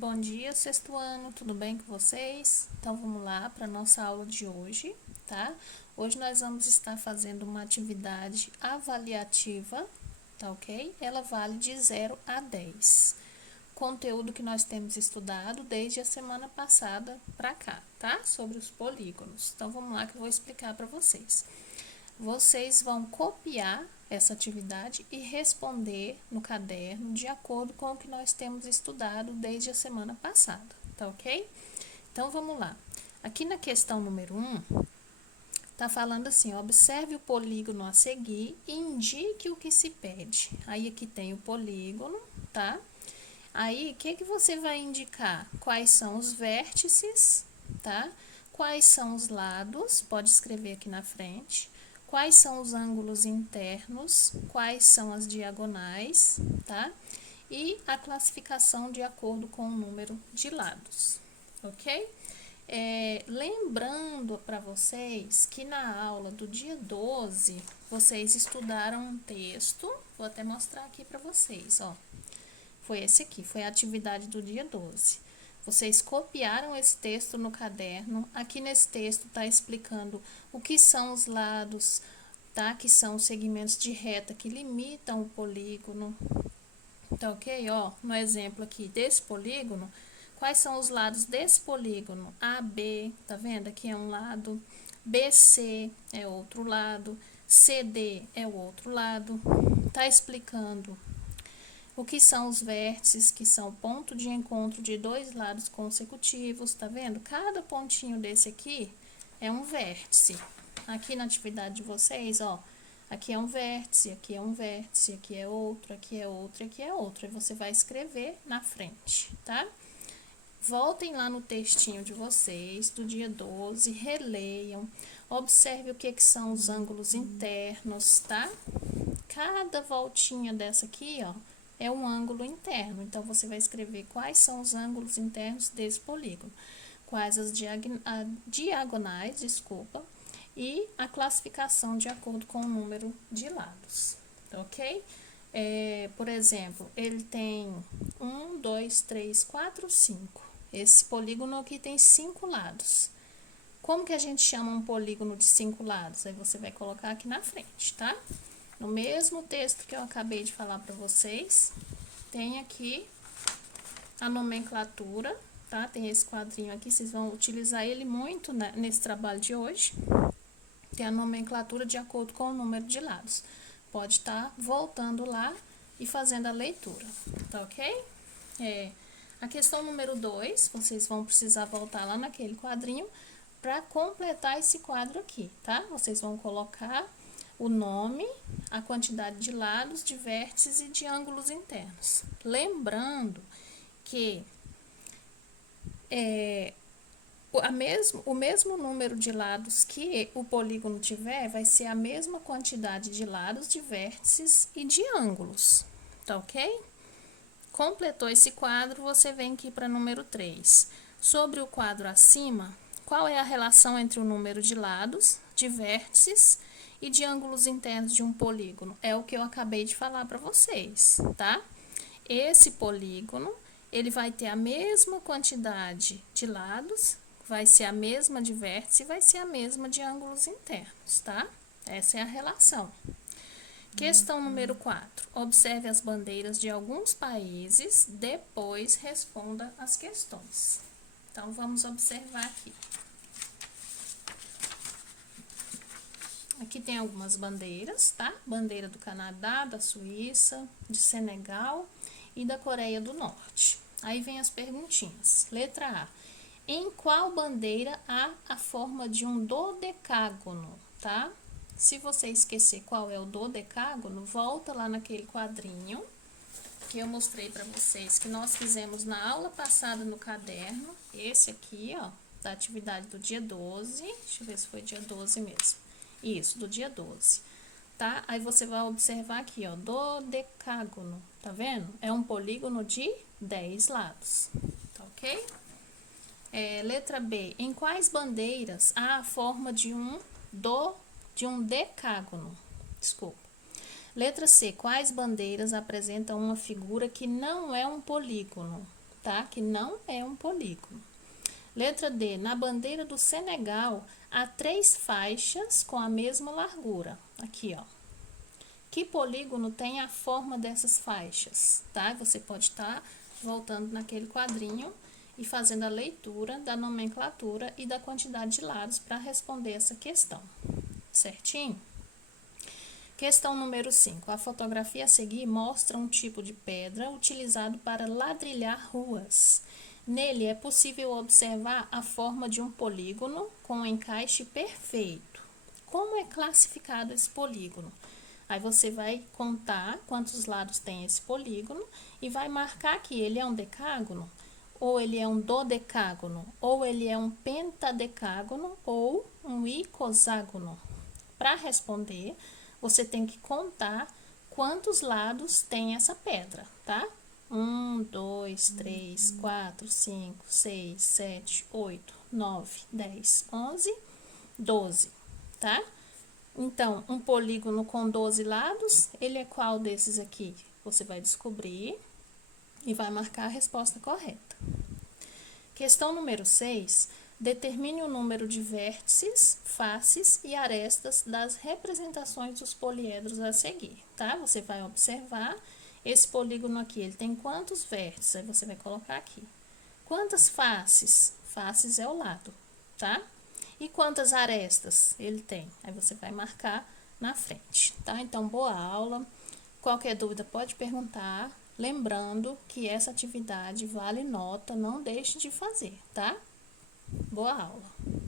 Bom dia, sexto ano, tudo bem com vocês? Então vamos lá para a nossa aula de hoje, tá? Hoje nós vamos estar fazendo uma atividade avaliativa, tá ok? Ela vale de 0 a 10. Conteúdo que nós temos estudado desde a semana passada para cá, tá? Sobre os polígonos. Então vamos lá que eu vou explicar para vocês. Vocês vão copiar essa atividade e responder no caderno de acordo com o que nós temos estudado desde a semana passada, tá ok? Então, vamos lá. Aqui na questão número 1, tá falando assim, observe o polígono a seguir e indique o que se pede. Aí, aqui tem o polígono, tá? Aí, o que você vai indicar? Quais são os vértices, tá? Quais são os lados, pode escrever aqui na frente. Quais são os ângulos internos, quais são as diagonais, tá? E a classificação de acordo com o número de lados, ok? Lembrando para vocês que na aula do dia 12, vocês estudaram um texto, vou até mostrar aqui para vocês, ó. Foi esse aqui, foi a atividade do dia 12. Vocês copiaram esse texto no caderno. Aqui nesse texto está explicando o que são os lados, tá? Que são os segmentos de reta que limitam o polígono. Tá ok? Ó, no exemplo aqui desse polígono, quais são os lados desse polígono? AB, tá vendo? Aqui é um lado. BC é outro lado. CD é o outro lado. Tá explicando o que são os vértices, que são o ponto de encontro de dois lados consecutivos, tá vendo? Cada pontinho desse aqui é um vértice. Aqui na atividade de vocês, ó, aqui é um vértice, aqui é um vértice, aqui é outro, aqui é outro, aqui é outro. E você vai escrever na frente, tá? Voltem lá no textinho de vocês, do dia 12, releiam, observe o que são os ângulos internos, tá? Cada voltinha dessa aqui, ó, é um ângulo interno. Então, você vai escrever quais são os ângulos internos desse polígono, quais as diagonais, desculpa, e a classificação de acordo com o número de lados, ok? Por exemplo, ele tem 1, 2, 3, 4, 5. Esse polígono aqui tem 5 lados. Como que a gente chama um polígono de 5 lados? Aí você vai colocar aqui na frente, tá? No mesmo texto que eu acabei de falar para vocês, tem aqui a nomenclatura, tá? Tem esse quadrinho aqui, vocês vão utilizar ele muito nesse trabalho de hoje. Tem a nomenclatura de acordo com o número de lados. Pode estar voltando lá e fazendo a leitura, tá ok? A questão número 2, vocês vão precisar voltar lá naquele quadrinho para completar esse quadro aqui, tá? Vocês vão colocar o nome, a quantidade de lados, de vértices e de ângulos internos. Lembrando que o mesmo número de lados que o polígono tiver, vai ser a mesma quantidade de lados, de vértices e de ângulos, tá ok? Completou esse quadro, você vem aqui para número 3. Sobre o quadro acima, qual é a relação entre o número de lados, de vértices e de ângulos internos de um polígono? É o que eu acabei de falar para vocês, tá? Esse polígono, ele vai ter a mesma quantidade de lados, vai ser a mesma de vértice e vai ser a mesma de ângulos internos, tá? Essa é a relação. Questão número 4. Observe as bandeiras de alguns países, depois responda as questões. Então, vamos observar aqui. Aqui tem algumas bandeiras, tá? Bandeira do Canadá, da Suíça, de Senegal e da Coreia do Norte. Aí vem as perguntinhas. Letra A. Em qual bandeira há a forma de um dodecágono, tá? Se você esquecer qual é o dodecágono, volta lá naquele quadrinho que eu mostrei para vocês, que nós fizemos na aula passada no caderno. Esse aqui, ó, da atividade do dia 12. Deixa eu ver se foi dia 12 mesmo. Isso, do dia 12, tá? Aí você vai observar aqui, ó, dodecágono, tá vendo? É um polígono de 10 lados, tá ok? Letra B. Em quais bandeiras há a forma de um decágono? Desculpa. Letra C. Quais bandeiras apresentam uma figura que não é um polígono? tá? Que não é um polígono. Letra D, na bandeira do Senegal, há 3 faixas com a mesma largura. Aqui, ó. Que polígono tem a forma dessas faixas, tá? Você pode estar voltando naquele quadrinho e fazendo a leitura da nomenclatura e da quantidade de lados para responder essa questão, certinho? Questão número 5. A fotografia a seguir mostra um tipo de pedra utilizado para ladrilhar ruas. Nele é possível observar a forma de um polígono com um encaixe perfeito. Como é classificado esse polígono? Aí você vai contar quantos lados tem esse polígono e vai marcar que ele é um decágono, ou ele é um dodecágono, ou ele é um pentadecágono, ou um icoságono. Para responder, você tem que contar quantos lados tem essa pedra, tá? 1, 2, 3, 4, 5, 6, 7, 8, 9, 10, 11, 12, tá? Então, um polígono com 12 lados, ele é qual desses aqui? Você vai descobrir e vai marcar a resposta correta. Questão número 6. Determine o número de vértices, faces e arestas das representações dos poliedros a seguir, tá? Você vai observar esse polígono aqui, ele tem quantos vértices? Aí você vai colocar aqui. Quantas faces? Faces é o lado, tá? E quantas arestas ele tem? Aí você vai marcar na frente, tá? Então, boa aula. Qualquer dúvida pode perguntar. Lembrando que essa atividade vale nota, não deixe de fazer, tá? Boa aula!